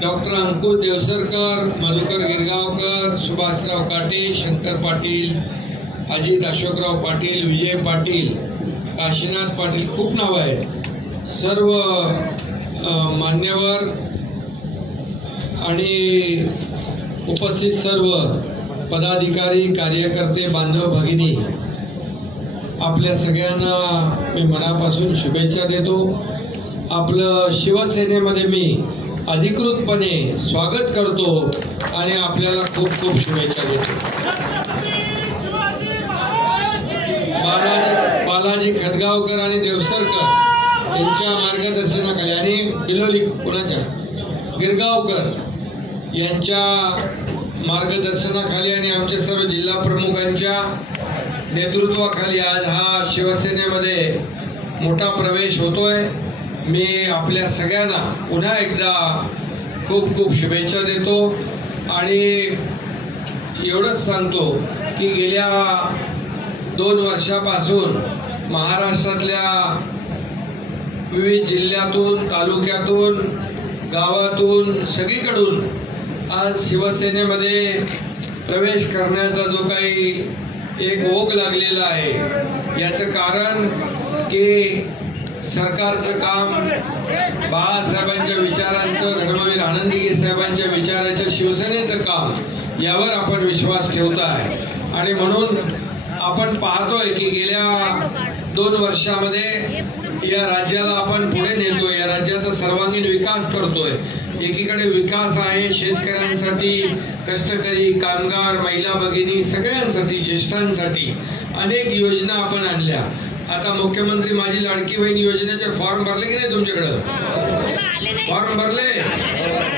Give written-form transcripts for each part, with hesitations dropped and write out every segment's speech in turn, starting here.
Doctor अंकुश देवसरकर, मधुकर गिरगावकर, सुभाषराव काटे, शंकर पाटील, अजित अशोकराव पाटील, विजय पाटील, काशीनाथ पाटील, खूप नाव आहेत. सर्व मान्यवर आणि उपस्थित सर्व पदाधिकारी, कार्यकर्ते, बांधव भगिनी, आपल्या सगळ्यांना मी मनापासून शुभेच्छा देतो. आपलं शिवसेनेमध्ये मी अधिकृतपणे स्वागत करतो आणि आपल्याला खूप खूप शुभेच्छा देतो. बालाजी खदगावकर आणि देवसरकर यांच्या मार्गदर्शनाखाली आणि बिलोली कोणाच्या गिरगावकर यांच्या मार्गदर्शनाखाली आणि आमच्या सर्व जिल्हा प्रमुखांच्या नेतृत्वाखाली आज हा शिवसेनेमध्ये मोठा प्रवेश होतोय. मी आपल्या सगळ्यांना पुन्हा एकदा खूप खूप शुभेच्छा देतो आणि एवढंच सांगतो की गेल्या 2 वर्षापासून महाराष्ट्रातल्या विविध जिल्ह्यातून, तालुक्यातून, गावातून, सगळीकडून आज शिवसेनेमध्ये प्रवेश करण्याचा जो काही एक ओघ लागलेला आहे, याचं कारण की सरकारचं काम, बाळासाहेबांच्या विचारांचं, धर्मवीर आनंदीगे साहेबांच्या विचाराचं, शिवसेनेचं काम, यावर आपण विश्वास ठेवताय. आणि म्हणून आपण पाहतोय की गेल्या 2 वर्षामध्ये या राज्याला आपण पुढे नेतोय, या राज्याचा सर्वांगीण विकास करतोय. एकीकडे विकास आहे शेतकऱ्यांसाठी, कष्टकरी, कामगार, महिला भगिनी, सगळ्यांसाठी, ज्येष्ठांसाठी अनेक योजना आपण आणल्या. आता मुख्यमंत्री माझी लाडकी बहीण योजनेचे फॉर्म भरले की नाही तुमच्याकडं? फॉर्म भरले?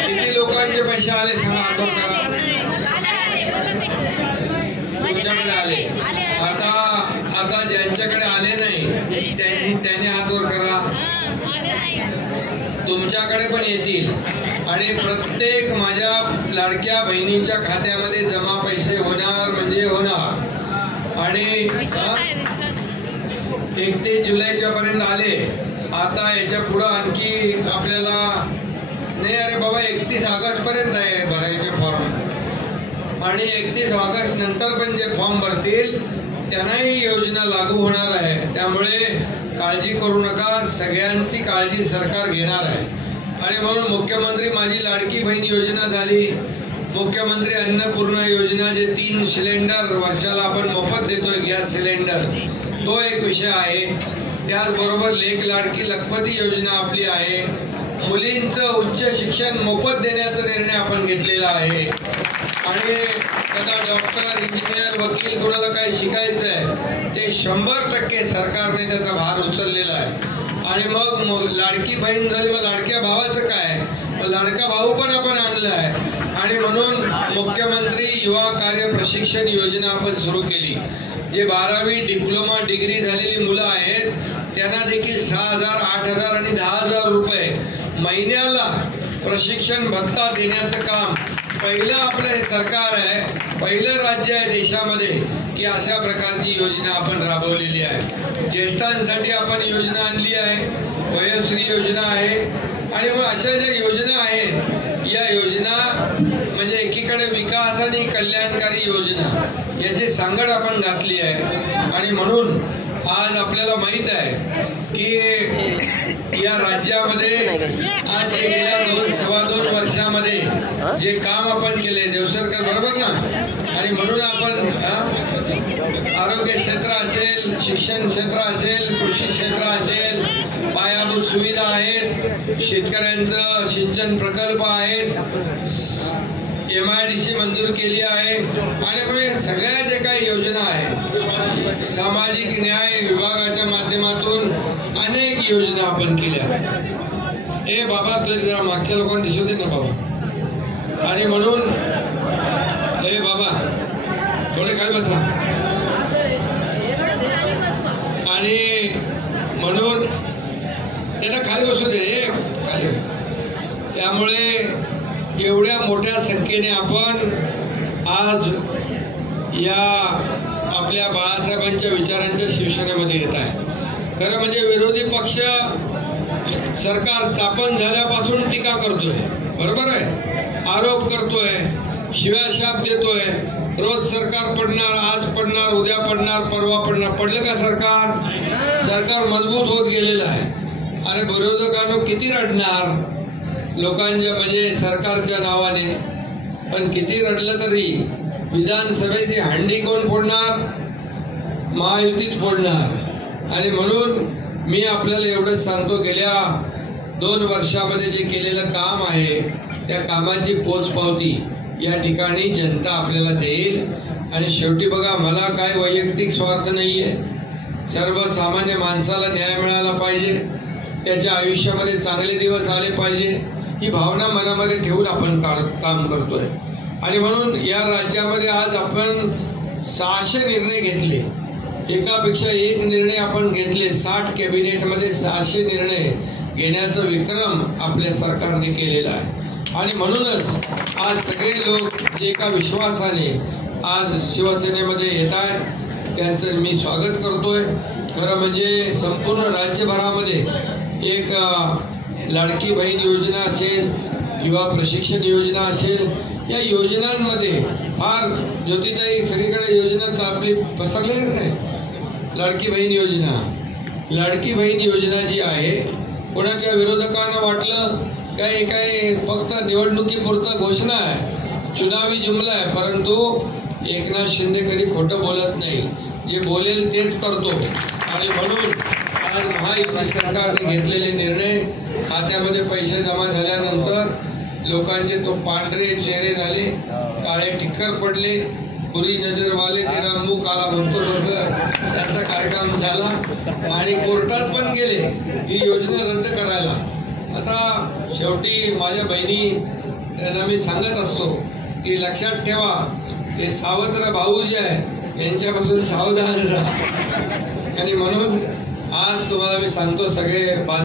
किती लोकांचे पैसे आले सांगा, हात वर करा. तुमच्याकडे आले? आता ज्यांच्याकडे आले नाही त्यांनी हात वर करा. तुमच्याकडे पण येतील आणि प्रत्येक माझ्या लाडक्या बहिणींच्या खात्यामध्ये जमा पैसे होणार म्हणजे होणार. आणि 31 जुलैच्या पर्यंत आले. आता याच्या पुढं आणखी आपल्याला नाही, अरे बाबा 31 ऑगस्ट पर्यंत आहे भरायचे फॉर्म. आणि 31 ऑगस्ट नंतर पण जे फॉर्म भरतील त्यांनाही योजना लागू होणार आहे. त्यामुळे काळजी करू नका, सगळ्यांची काळजी सरकार घेणार आहे. आणि म्हणून मुख्यमंत्री माझी लाडकी बहीण योजना झाली, मुख्यमंत्री अन्नपूर्णा योजना, जे 3 सिलेंडर वर्षाला आपण मोफत देतोय, गॅस सिलेंडर, तो एक विषय आहे. त्याचबरोबर लेक लाडकी लखपती योजना आपली आहे. मुलींचं उच्च शिक्षण मोफत देण्याचा निर्णय आपण घेतलेला आहे. आणि आता डॉक्टर, इंजिनियर, वकील कोणाला काय शिकायचं आहे ते 100% सरकारने त्याचा भार उचललेला आहे. आणि मग लाडकी बहीण झाली, मग लाडक्या भावाचं काय? लाडका भाऊ पण आपण आणला आहे. आणि म्हणून मुख्यमंत्री युवा कार्य प्रशिक्षण योजना आपण सुरू केली. जे 12वी डिप्लोमा डिग्री झालेली मुलं आहेत त्यांना देखील 6,000, 8,000 आणि 10,000 रुपये महिन्याला प्रशिक्षण भत्ता देण्याचं काम पहिलं आपलं हे सरकार आहे, पहिलं राज्य आहे देशामध्ये की अशा प्रकारची योजना आपण राबवलेली आहे. ज्येष्ठांसाठी आपण योजना आणली आहे, वयोश्री योजना आहे. आणि मग अशा ज्या योजना आहेत, या योजना म्हणजे एकीकडे विकास आणि कल्याणकारी योजना याची सांगड आपण घातली आहे. आणि म्हणून आज आपल्याला माहित आहे की या राज्यामध्ये आज गेल्या 2-2.25 वर्षामध्ये जे काम आपण केले, देवसरकर बरोबर ना? आणि म्हणून आपण आरोग्य क्षेत्र असेल, शिक्षण क्षेत्र असेल, कृषी क्षेत्र असेल, पायाभूत सुविधा आहेत, शेतकऱ्यांचं सिंचन प्रकल्प आहेत, MIDC मंजूर केली आहे. आणि म्हणजे सगळ्या जे काही योजना आहेत, सामाजिक न्याय विभागाच्या माध्यमातून अनेक योजना आपण केल्या. ए बाबा, तुझे जरा मागच्या लोकांना दिसू दे ना बाबा. आणि म्हणून ए बाबा, थोडे काय बसा. आणि म्हणून त्यांना खाली बसू दे, खाली. त्यामुळे एवढ्या मोठ्या संख्येने आपण आज या आपल्या बाळासाहेबांच्या विचारांच्या शिवसेनेमध्ये येत आहे. खरं म्हणजे विरोधी पक्ष सरकार स्थापन झाल्यापासून टीका करतोय बरोबर आहे, आरोप करतोय, शिव्या शाप देतोय, रोज सरकार पडणार, आज पडणार, उद्या पडणार, परवा पडणार. पडलं का सरकार? सरकार मजबूत होत गेलेलं आहे. अरे विरोधकांनो किती रडणार लोकांच्या म्हणजे सरकारच्या नावाने, पण किती रडलं तरी विधानसभेची हंडी कोण फोडणार? महायुतीच फोडणार. आणि म्हणून मी आपल्याला एवढंच सांगतो, गेल्या 2 वर्षामध्ये जे केलेलं काम आहे त्या कामाची पोचपावती या ठिकाणी जनता आपल्याला देईल. आणि शेवटी बघा, मला काय वैयक्तिक स्वार्थ नाहीये, सर्वसामान्य माणसाला न्याय मिळाला पाहिजे, त्याच्या आयुष्यामध्ये चांगले दिवस आले पाहिजे, ही भावना मनामध्ये ठेवून आपण काम करतोय. आणि म्हणून या राज्यामध्ये आज आपण 600 निर्णय घेतले, एकापेक्षा एक निर्णय आपण घेतले. 60 कॅबिनेटमध्ये 600 निर्णय घेण्याचा विक्रम आपल्या सरकारने केलेला आहे. आणि म्हणूनच आज सगळे लोक जे एका विश्वासाने आज शिवसेनेमध्ये येत आहेत त्यांचं मी स्वागत करतोय. खरं म्हणजे संपूर्ण राज्यभरामध्ये एक लाडकी बहीण योजना असेल, युवा प्रशिक्षण योजना असेल, या योजनांमध्ये फार ज्योतिताई सगळीकडे योजना आपली पसरलेली नाही. लाडकी बहीण योजना जी आहे, कोणाच्या विरोधकांना वाटलं काय फक्त निवडणुकीपुरता घोषणा आहे, चुनावी जुमला आहे, परंतु एकनाथ शिंदे कधी खोटं बोलत नाही, जे बोलेल तेच करतो. आणि म्हणून आज महायुती सरकारने घेतलेले निर्णय, खात्यामध्ये पैसे जमा झाल्यानंतर लोकांचे तो पांढरे चेहरे झाले, काळे टिक्कर पडले, बुरी नजर वाले तेरा मुंह काला म्हणतो तसं त्यांचा कार्यक्रम झाला आणि कोर्टात पण गेले ही योजना रद्द करायला. आता शेवटी माझ्या बहिणींना मी सांगत असतो की लक्षात ठेवा, हे सावत्र भाऊ जे आहे यांच्यापासून सावधान राहा. आणि म्हणून आज तुम्हाला मी सांगतो, सगळे